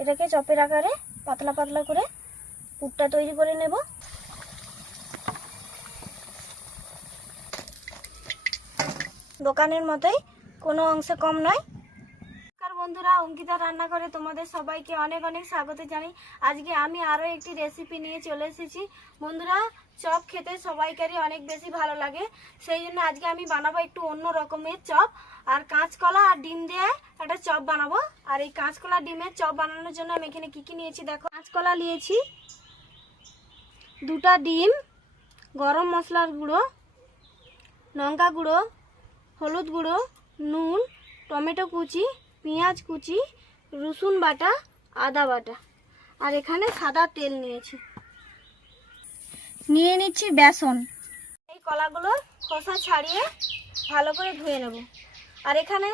এটাকে চপের আকারে পাতলা পাতলা করে পুরটা তৈরি করে নেব। দোকানের মতোই, কোনো অংশে কম নয়। বন্ধুরা, অঙ্কিতা রান্না করে তোমাদের সবাইকে অনেক অনেক স্বাগত জানাই। আজকে আমি আরও একটি রেসিপি নিয়ে চলে এসেছি। বন্ধুরা, চপ খেতে সবাইকারই অনেক বেশি ভালো লাগে, সেই জন্য আজকে আমি বানাবো একটু অন্য রকমের চপ। আর কাঁচকলা আর ডিম দিয়ে একটা চপ বানাবো। আর এই কাঁচকলা ডিমের চপ বানানোর জন্য আমি এখানে কী নিয়েছি দেখো। কাঁচকলা নিয়েছি, 2টা ডিম, গরম মশলার গুঁড়ো, লঙ্কা গুঁড়ো, হলুদ গুঁড়ো, নুন, টমেটো কুচি, পেঁয়াজ কুচি, রসুন বাটা, আদা বাটা, আর এখানে সাদা তেল নিয়েছি। নিয়ে নিচ্ছি বেসন। এই কলাগুলোর খোসা ছাড়িয়ে ভালো করে ধুয়ে নেব। আর এখানে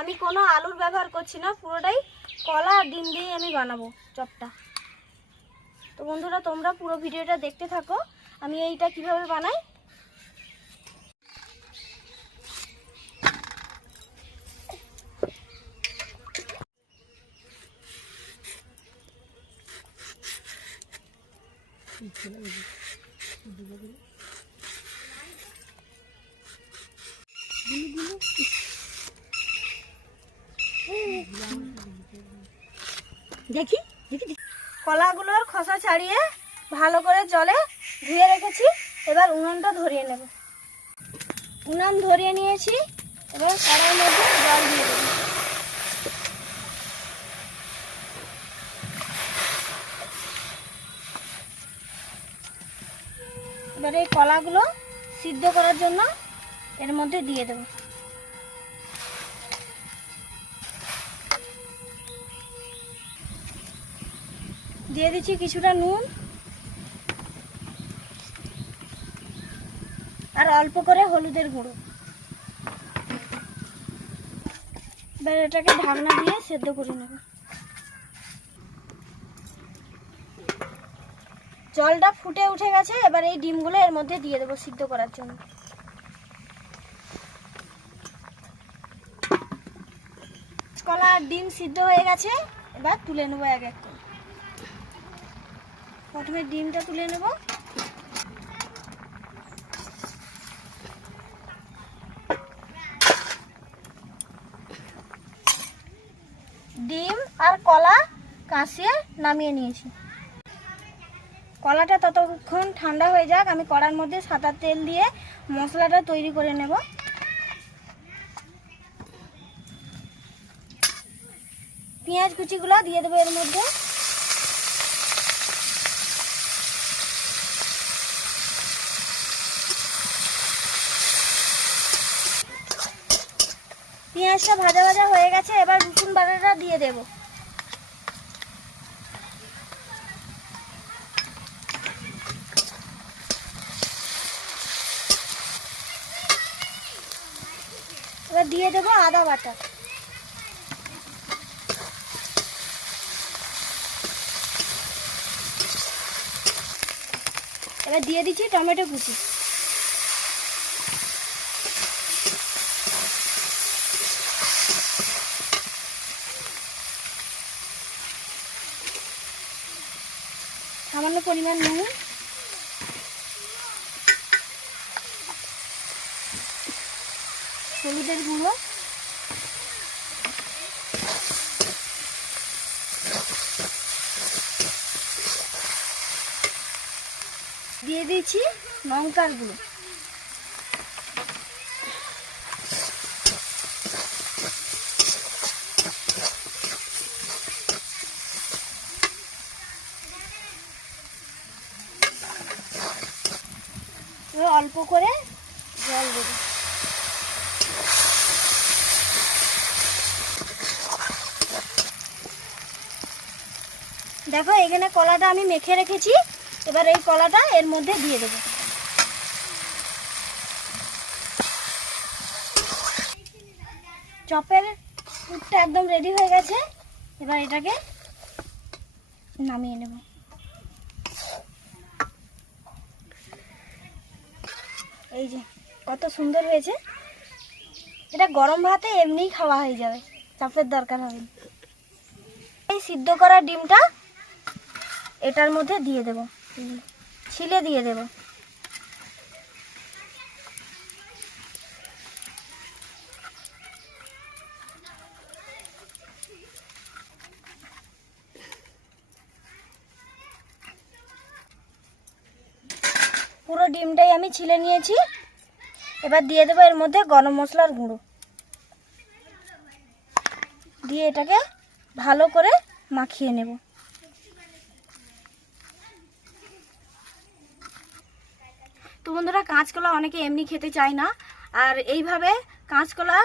আমি কোনো আলুর ব্যবহার করছি না, পুরোটাই কলা আর ডিম দিয়ে আমি বানাবো চপটা। তো বন্ধুরা, তোমরা পুরো ভিডিওটা দেখতে থাকো আমি এইটা কিভাবে বানাই। দেখি কলাগুলোর খোসা ছাড়িয়ে ভালো করে জলে ধুয়ে রেখেছি। এবার উনুনটা ধরিয়ে নেব। উনুন ধরিয়ে নিয়েছি, এবার কড়াইয়ের মধ্যে জল দিয়ে দেব। এবার এই কলাগুলো সিদ্ধ করার জন্য এর মধ্যে দিয়ে দেব। দিয়ে দিচ্ছি কিছুটা নুন আর অল্প করে হলুদের গুঁড়ো। এবার এটাকে ঢাকনা দিয়ে সেদ্ধ করে নেব। জলটা ফুটে উঠে গেছে, এবার এই ডিমগুলো এর মধ্যে দিয়ে দেবো সিদ্ধ করার জন্য। কলা আর ডিম সিদ্ধ হয়ে গেছে, এবার তুলে নেবো এক এক করে। প্রথমে ডিমটা তুলে নেব। ডিম আর কলা কাঁচিয়ে নামিয়ে নিয়েছি। কলাটা ততক্ষণ ঠান্ডা হয়ে যাক, আমি কড়ার মধ্যে সাদা তেল দিয়ে মশলাটা তৈরি করে নেব। পেঁয়াজ কুচিগুলো দিয়ে দেবো এর মধ্যে। পেঁয়াজটা ভাজা ভাজা হয়ে গেছে, এবার রসুন বাটাটা দিয়ে দেব। এবার দিয়ে দেবো আদা বাটা। এবার দিয়ে দিচ্ছি টমেটো কুচি। সামান্য পরিমাণ নুন, হলুদের গুঁড়ো, দিয়ে দিচ্ছি লঙ্কার গুঁড়ো। অল্প করে জল দেব। দেখো, এখানে কলাটা আমি মেখে রেখেছি, এবার এই কলাটা এর মধ্যে দিয়ে দেব। চপের পুরটা একদম রেডি হয়ে গেছে, এবার এটাকে নামিয়ে নেব। এই যে কত সুন্দর হয়েছে, এটা গরম ভাতে এমনিই খাওয়া হয়ে যাবে, চপের দরকার হবে না। এই সিদ্ধ করা ডিমটা এটার মধ্যে দিয়ে দেব, ছিলে দিয়ে দেব। পুরো ডিমটাই আমি ছিলে নিয়েছি। এবার দিয়ে দেবো এর মধ্যে গরম মশলার গুঁড়ো, দিয়ে এটাকে ভালো করে মাখিয়ে নেব। তো বন্ধুরা, কাঁচকলা অনেকে এমনি খেতে চায় না, আর এইভাবে কাঁচকলা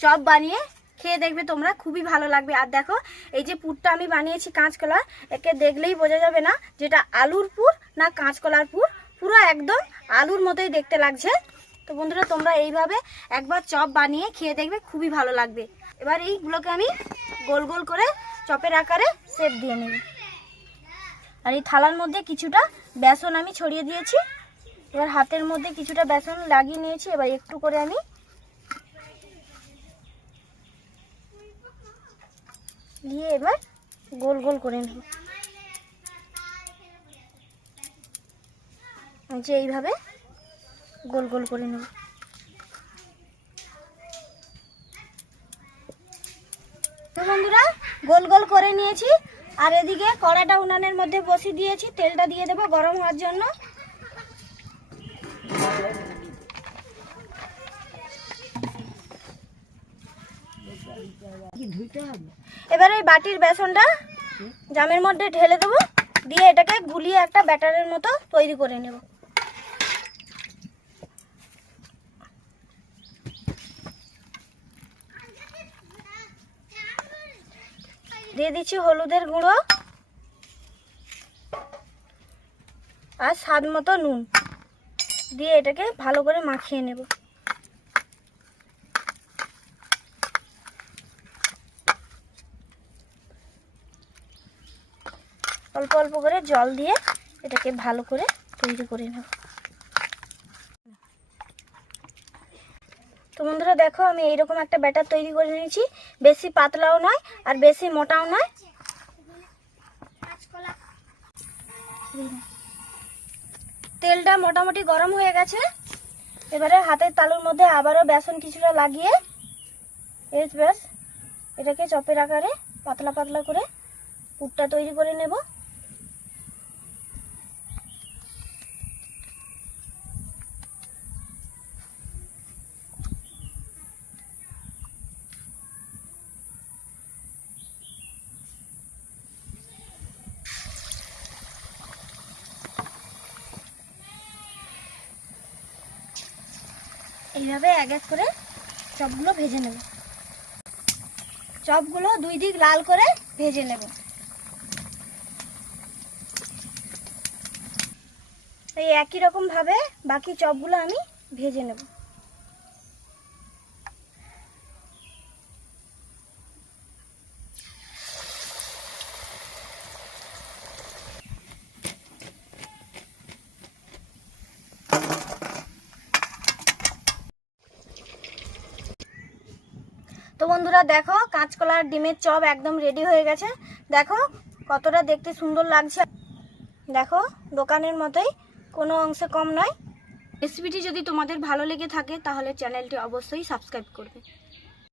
চপ বানিয়ে খেয়ে দেখবে তোমরা, খুবই ভালো লাগবে। আর দেখো এই যে পুরটা আমি বানিয়েছি কাঁচকলা, একে দেখলেই বোঝা যাবে না যেটা আলুর পুর না কাঁচকলার পুর, পুরো একদম আলুর মতোই দেখতে লাগছে। তো বন্ধুরা, তোমরা এইভাবে একবার চপ বানিয়ে খেয়ে দেখবে, খুবই ভালো লাগবে। এবার এইগুলোকে আমি গোল গোল করে চপের আকারে শেপ দিয়ে নেব। আর এই থালার মধ্যে কিছুটা বেসন আমি ছড়িয়ে দিয়েছি। এবার হাতের মধ্যে কিছুটা বেসন লাগিয়ে নিয়েছি। এবার একটু করে আমি দিয়ে এবার গোল গোল করে নেব, যে এইভাবে গোল গোল করে নেব। তো বন্ধুরা, গোল গোল করে নিয়েছি। আর এদিকে কড়াটা উনানের মধ্যে বসিয়ে দিয়েছি, তেলটা দিয়ে দেবো গরম হওয়ার জন্য। এবার এই বাটির বেসনটা জামের মধ্যে ঢেলে দেবো, দিয়ে এটাকে গুলিয়ে একটা ব্যাটারের মতো তৈরি করে নেব। দিয়ে দিচ্ছি হলুদের গুঁড়ো আর স্বাদ মতো নুন, দিয়ে এটাকে ভালো করে মাখিয়ে নেব। অল্প অল্প করে জল দিয়ে এটাকে ভালো করে তৈরি করে নেব। তো বন্ধুরা দেখো, আমি এইরকম একটা ব্যাটার তৈরি করে নিয়েছি, বেশি পাতলাও নয় আর বেশি মোটাও নয়। তেলটা মোটামুটি গরম হয়ে গেছে। এবারে হাতের তালুর মধ্যে আবারও বেসন কিছুটা লাগিয়ে ব্যাস এটাকে চপের আকারে পাতলা পাতলা করে পুরটা তৈরি করে নেব। এইভাবে এক এক করে চপগুলো ভেজে নেব। চপগুলো দুই দিক লাল করে ভেজে নেব। এই একই রকম ভাবে বাকি চপগুলো আমি ভেজে নেব। তো বন্ধুরা দেখো, কাঁচকলার ডিমের চপ একদম রেডি হয়ে গেছে। দেখো কতটা দেখতে সুন্দর লাগছে, দেখো দোকানের মতোই, কোনো অংশে কম নয়। রেসিপিটি যদি তোমাদের ভালো লেগে থাকে তাহলে চ্যানেলটি অবশ্যই সাবস্ক্রাইব করবে।